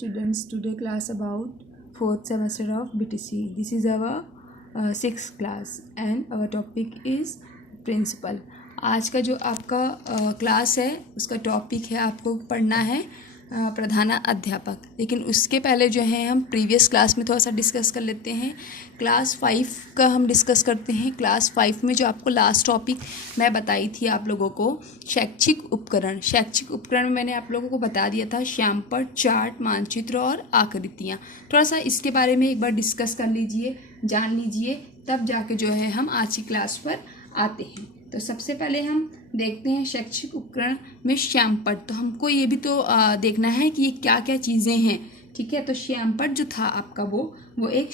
students, today class about fourth semester of BTC. This is our sixth class and our topic is principal. आज का जो आपका class है उसका topic है, आपको पढ़ना है प्रधान अध्यापक। लेकिन उसके पहले जो है हम प्रीवियस क्लास में थोड़ा सा डिस्कस कर लेते हैं। क्लास 5 का हम डिस्कस करते हैं। क्लास 5 में जो आपको लास्ट टॉपिक मैं बताई थी आप लोगों को, शैक्षिक उपकरण। शैक्षिक उपकरण में मैंने आप लोगों को बता दिया था श्यामपट्ट, चार्ट, मानचित्र और आकृतियाँ। थोड़ा सा इसके बारे में एक बार डिस्कस कर लीजिए, जान लीजिए, तब जाके जो है हम आज की क्लास पर आते हैं। तो सबसे पहले हम देखते हैं शैक्षिक उपकरण में श्यामपट्ट। तो हमको ये भी तो देखना है कि ये क्या क्या चीज़ें हैं, ठीक है। तो श्यामपट्ट जो था आपका वो एक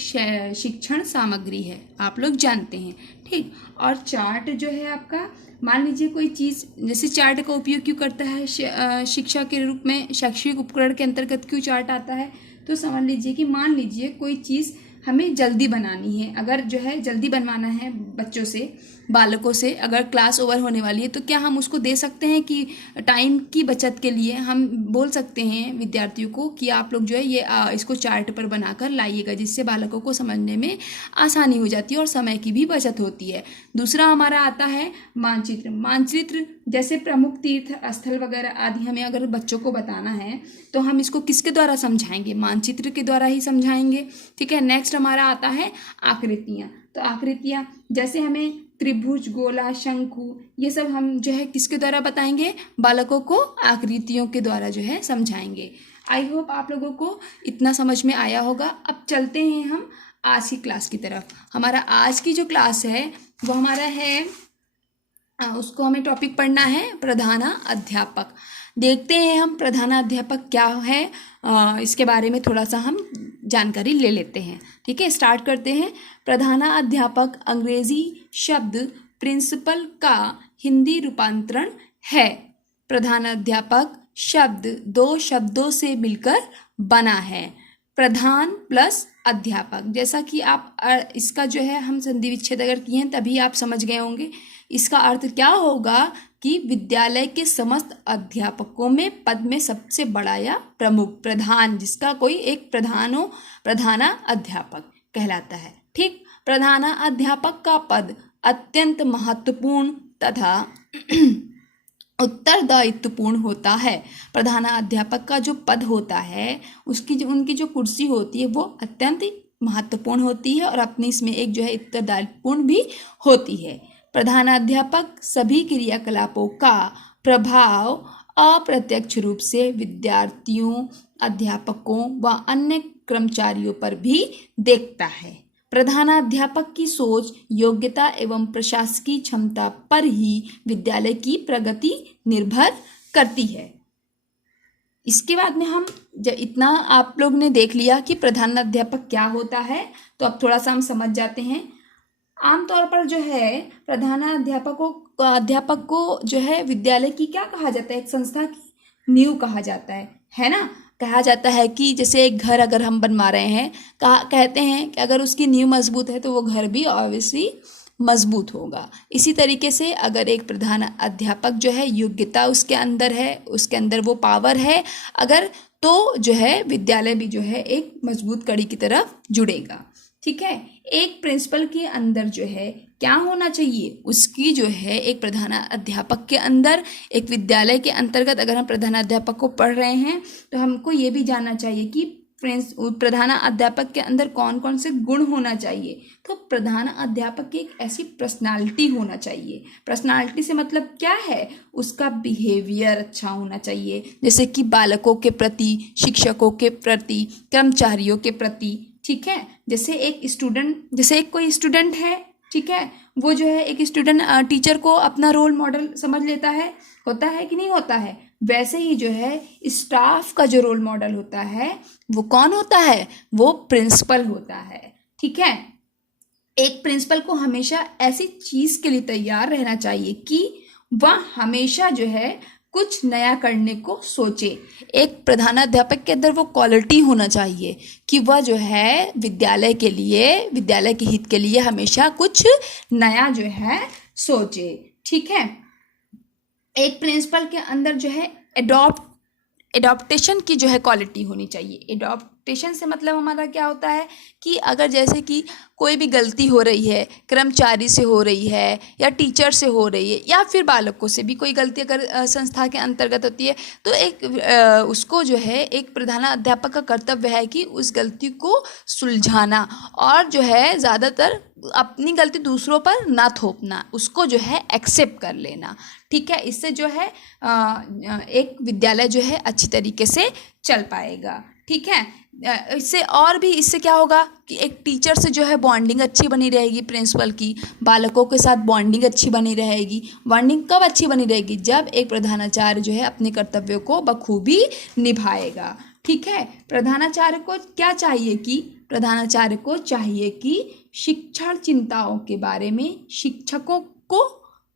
शिक्षण सामग्री है, आप लोग जानते हैं, ठीक। और चार्ट जो है आपका, मान लीजिए कोई चीज़, जैसे चार्ट का उपयोग क्यों करता है शिक्षा के रूप में, शैक्षिक उपकरण के अंतर्गत क्यों चार्ट आता है, तो समझ लीजिए कि मान लीजिए कोई चीज़ हमें जल्दी बनानी है, अगर जो है जल्दी बनवाना है बच्चों से, बालकों से, अगर क्लास ओवर होने वाली है तो क्या हम उसको दे सकते हैं कि टाइम की बचत के लिए हम बोल सकते हैं विद्यार्थियों को कि आप लोग जो है ये इसको चार्ट पर बनाकर लाइएगा, जिससे बालकों को समझने में आसानी हो जाती है और समय की भी बचत होती है। दूसरा हमारा आता है मानचित्र। मानचित्र जैसे प्रमुख तीर्थ स्थल वगैरह आदि हमें अगर बच्चों को बताना है तो हम इसको किसके द्वारा समझाएंगे, मानचित्र के द्वारा ही समझाएंगे, ठीक है। नेक्स्ट हमारा आता है आकृतियाँ। तो आकृतियाँ जैसे हमें त्रिभुज, गोला, शंकु, ये सब हम जो है किसके द्वारा बताएंगे, बालकों को आकृतियों के द्वारा जो है समझाएंगे। आई होप आप लोगों को इतना समझ में आया होगा। अब चलते हैं हम आज की क्लास की तरफ। हमारा आज की जो क्लास है वो हमारा है, उसको हमें टॉपिक पढ़ना है प्रधान अध्यापक। देखते हैं हम प्रधान अध्यापक क्या है, इसके बारे में थोड़ा सा हम जानकारी ले लेते हैं, ठीक है। स्टार्ट करते हैं। प्रधान अध्यापक अंग्रेजी शब्द प्रिंसिपल का हिंदी रूपांतरण है। प्रधान अध्यापक शब्द दो शब्दों से मिलकर बना है, प्रधान प्लस अध्यापक। जैसा कि आप इसका जो है हम संधि विच्छेद अगर किए हैं तभी आप समझ गए होंगे। इसका अर्थ क्या होगा कि विद्यालय के समस्त अध्यापकों में पद में सबसे बड़ा या प्रमुख, प्रधान, जिसका कोई एक प्रधान हो, प्रधान अध्यापक कहलाता है, ठीक। प्रधान अध्यापक का पद अत्यंत महत्वपूर्ण तथा उत्तरदायित्वपूर्ण होता है। प्रधान अध्यापक का जो पद होता है उनकी जो कुर्सी होती है वो अत्यंत महत्वपूर्ण होती है और अपनी इसमें एक जो है उत्तरदायित्वपूर्ण भी होती है। प्रधान अध्यापक सभी क्रियाकलापों का प्रभाव अप्रत्यक्ष रूप से विद्यार्थियों, अध्यापकों व अन्य कर्मचारियों पर भी देखता है। प्रधान अध्यापक की सोच, योग्यता एवं प्रशासकीय क्षमता पर ही विद्यालय की प्रगति निर्भर करती है। इसके बाद में हम जब इतना आप लोग ने देख लिया कि प्रधान अध्यापक क्या होता है, तो अब थोड़ा सा हम समझ जाते हैं। आमतौर पर जो है प्रधान अध्यापक को जो है विद्यालय की क्या कहा जाता है, एक संस्था की नींव कहा जाता है ना। कहा जाता है कि जैसे एक घर अगर हम बनवा रहे हैं, कहते हैं कि अगर उसकी नींव मजबूत है तो वो घर भी ऑब्वियसली मजबूत होगा। इसी तरीके से अगर एक प्रधान अध्यापक जो है योग्यता उसके अंदर है, उसके अंदर वो पावर है अगर, तो जो है विद्यालय भी जो है एक मजबूत कड़ी की तरफ जुड़ेगा, ठीक है। एक प्रिंसिपल के अंदर जो है क्या होना चाहिए, उसकी जो है एक प्रधान अध्यापक के अंदर, एक विद्यालय के अंतर्गत अगर हम प्रधान अध्यापक को पढ़ रहे हैं तो हमको ये भी जानना चाहिए कि प्रधान अध्यापक के अंदर कौन कौन से गुण होना चाहिए। तो प्रधान अध्यापक की एक ऐसी पर्सनालिटी होना चाहिए। पर्सनालिटी से मतलब क्या है, उसका बिहेवियर अच्छा होना चाहिए, जैसे कि बालकों के प्रति, शिक्षकों के प्रति, कर्मचारियों के प्रति, ठीक है। जैसे एक कोई स्टूडेंट है, ठीक है, वो जो है एक स्टूडेंट टीचर को अपना रोल मॉडल समझ लेता है, होता है कि नहीं होता है, वैसे ही जो है स्टाफ का जो रोल मॉडल होता है वो कौन होता है, वो प्रिंसिपल होता है, ठीक है। एक प्रिंसिपल को हमेशा ऐसी चीज के लिए तैयार रहना चाहिए कि वह हमेशा जो है कुछ नया करने को सोचे। एक प्रधानाध्यापक के अंदर वो क्वालिटी होना चाहिए कि वह जो है विद्यालय के लिए, विद्यालय के हित के लिए हमेशा कुछ नया जो है सोचे, ठीक है। एक प्रिंसिपल के अंदर जो है एडॉप्टेशन की जो है क्वालिटी होनी चाहिए। एडॉप्टेशन से मतलब हमारा क्या होता है कि अगर जैसे कि कोई भी गलती हो रही है, कर्मचारी से हो रही है या टीचर से हो रही है या फिर बालकों से भी कोई गलती अगर संस्था के अंतर्गत होती है, तो एक उसको जो है एक प्रधानाध्यापक का कर्तव्य है कि उस गलती को सुलझाना और जो है ज़्यादातर अपनी गलती दूसरों पर ना थोपना, उसको जो है एक्सेप्ट कर लेना। ठीक है, इससे जो है एक विद्यालय जो है अच्छी तरीके से चल पाएगा। ठीक है, इससे क्या होगा कि एक टीचर से जो है बॉन्डिंग अच्छी बनी रहेगी, प्रिंसिपल की बालकों के साथ बॉन्डिंग अच्छी बनी रहेगी। बॉन्डिंग कब अच्छी बनी रहेगी? जब एक प्रधानाचार्य जो है अपने कर्तव्यों को बखूबी निभाएगा। ठीक है, प्रधानाचार्य को चाहिए कि शिक्षण चिंताओं के बारे में शिक्षकों को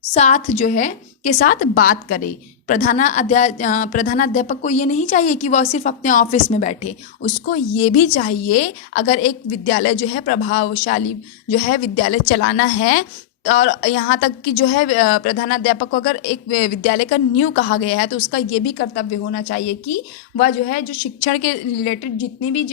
साथ जो है के साथ बात करे। प्रधानाध्यापक को ये नहीं चाहिए कि वह सिर्फ अपने ऑफिस में बैठे, उसको ये भी चाहिए अगर एक विद्यालय जो है प्रभावशाली जो है विद्यालय चलाना है, और यहाँ तक कि जो है प्रधानाध्यापक को अगर एक विद्यालय का नींव कहा गया है तो उसका ये भी कर्तव्य होना चाहिए कि वह जो है जो शिक्षण के रिलेटेड जितनी भी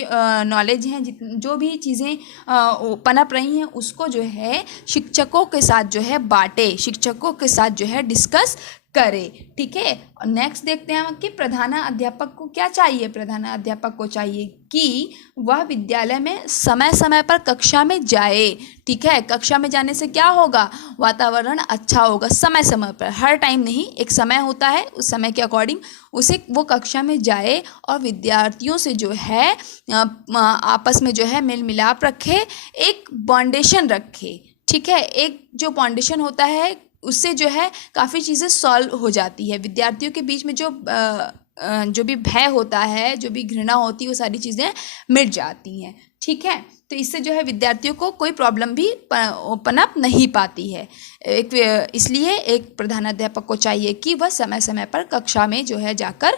नॉलेज हैं, जो भी चीज़ें पनप रही हैं उसको जो है शिक्षकों के साथ जो है बांटे, शिक्षकों के साथ जो है डिस्कस करे। ठीक है, और नेक्स्ट देखते हैं कि प्रधानाध्यापक को क्या चाहिए। प्रधानाध्यापक को चाहिए कि वह विद्यालय में समय समय पर कक्षा में जाए। ठीक है, कक्षा में जाने से क्या होगा? वातावरण अच्छा होगा। समय समय पर, हर टाइम नहीं, एक समय होता है, उस समय के अकॉर्डिंग वो कक्षा में जाए और विद्यार्थियों से जो है आपस में जो है मेल मिलाप रखे, एक बॉन्डेशन रखे। ठीक है, एक जो बॉन्डेशन होता है उससे जो है काफ़ी चीज़ें सॉल्व हो जाती है। विद्यार्थियों के बीच में जो भी भय होता है, जो भी घृणा होती है, वो सारी चीज़ें मिट जाती हैं। ठीक है, तो इससे जो है विद्यार्थियों को कोई प्रॉब्लम भी पनप नहीं पाती है। इसलिए एक प्रधानाध्यापक को चाहिए कि वह समय समय पर कक्षा में जो है जाकर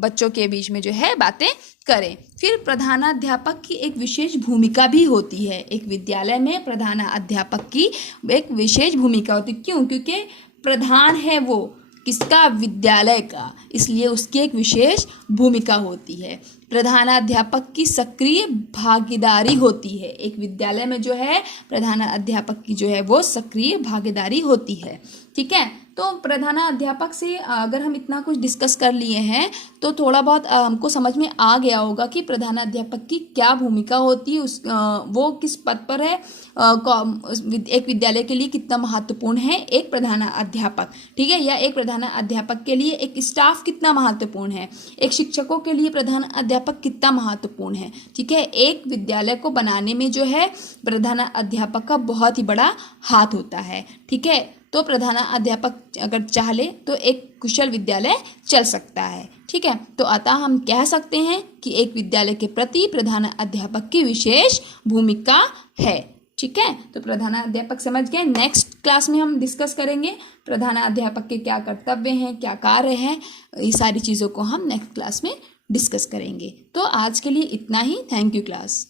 बच्चों के बीच में जो है बातें करें। फिर प्रधानाध्यापक की एक विशेष भूमिका भी होती है। एक विद्यालय में प्रधानाध्यापक की एक विशेष भूमिका होती है। क्यों? क्योंकि प्रधान है वो किसका? विद्यालय का, इसलिए उसकी एक विशेष भूमिका होती है। प्रधानाध्यापक की सक्रिय भागीदारी होती है। एक विद्यालय में जो है प्रधानाध्यापक की जो है वो सक्रिय भागीदारी होती है। ठीक है, तो प्रधानाध्यापक से अगर हम इतना कुछ डिस्कस कर लिए हैं तो थोड़ा बहुत हमको समझ में आ गया होगा कि प्रधानाध्यापक की क्या भूमिका होती है, वो किस पद पर है, एक विद्यालय के लिए कितना महत्वपूर्ण है एक प्रधानाध्यापक। ठीक है, या एक प्रधानाध्यापक के लिए एक स्टाफ कितना महत्वपूर्ण है, एक शिक्षकों के लिए प्रधानाध्यापक कितना महत्वपूर्ण है। ठीक है, एक विद्यालय को बनाने में जो है प्रधानाध्यापक का बहुत ही बड़ा हाथ होता है। ठीक है, तो प्रधानाध्यापक अगर चाहे तो एक कुशल विद्यालय चल सकता है। ठीक है, तो अतः हम कह सकते हैं कि एक विद्यालय के प्रति प्रधानाध्यापक की विशेष भूमिका है। ठीक है, तो प्रधानाध्यापक समझ गए। नेक्स्ट क्लास में हम डिस्कस करेंगे प्रधानाध्यापक के क्या कर्तव्य हैं, क्या कार्य हैं, ये सारी चीज़ों को हम नेक्स्ट क्लास में डिस्कस करेंगे। तो आज के लिए इतना ही। Thank you class.